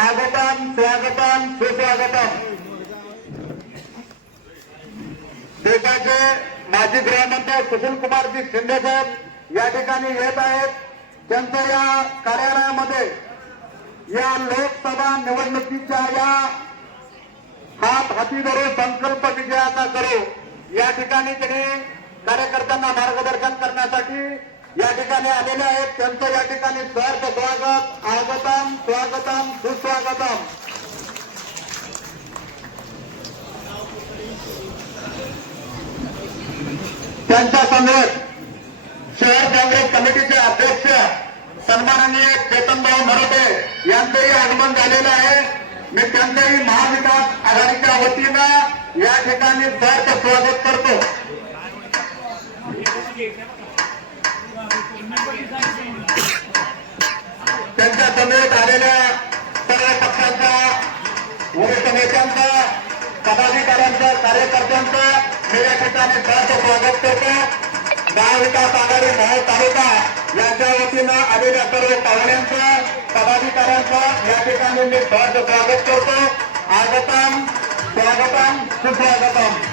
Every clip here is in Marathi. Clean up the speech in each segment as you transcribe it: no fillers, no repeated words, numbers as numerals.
आगतम स्वागतम सुस्वागतम। देशाचे माजी गृहमंत्री सुशील कुमारजी शिंदे साहेब या ठिकाणी येत आहेत। त्यांच्या या कार्यालयामध्ये या लोकसभा निवडणुकीच्या या हात हाती धरून संकल्प विजयाचा करू या ठिकाणी त्यांनी कार्यकर्त्यांना मार्गदर्शन करण्यासाठी या ठिकाणी आलेले आहेत। त्यांचं या ठिकाणी सहर्ष स्वागत, आगतम स्वागतम सुस्वागतम। त्यांच्या समवेत शहर काँग्रेस कमिटीचे अध्यक्ष सन्माननीय चेतनभाऊ नरोटे यांचंही आगमन झालेलं आहे। मी त्यांचंही महाविकास आघाडीच्या वतीनं या ठिकाणी सहर्ष स्वागत करतो। त्यांच्या समवेत आलेल्या सर्व पक्षांच्या वरिष्ठ नेत्यांचं, पदाधिकाऱ्यांचं, कार्यकर्त्यांचं मी या ठिकाणी सहर्ष स्वागत करतो। महाविकास आघाडी मोहोळ तालुका यांच्या वतीनं आलेल्या सर्व पाहुण्यांचं, पदाधिकाऱ्यांचं या ठिकाणी मी सहर्ष स्वागत करतो। आगतम स्वागतम सुस्वागतम।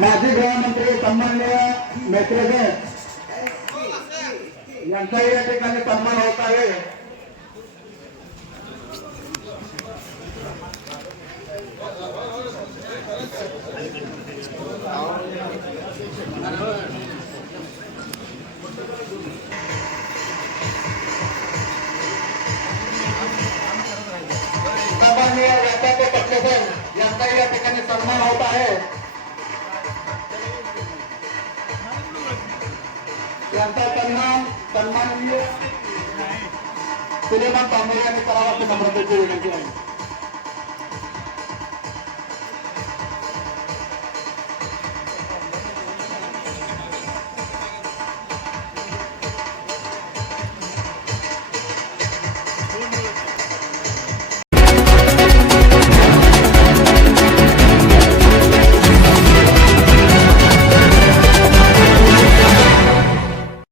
माजी गृहमंत्री सन्माननीय मेत्रेकर यांचाही या ठिकाणी सन्मान होत आहे। सन्माननीय व्यापारी पटलेकर यांचाही या ठिकाणी सन्मान होत आहे। यांचा सन्माननीय सुलेमान तांबे यांनी करावा अशी नम्रतेची विनंती आहे।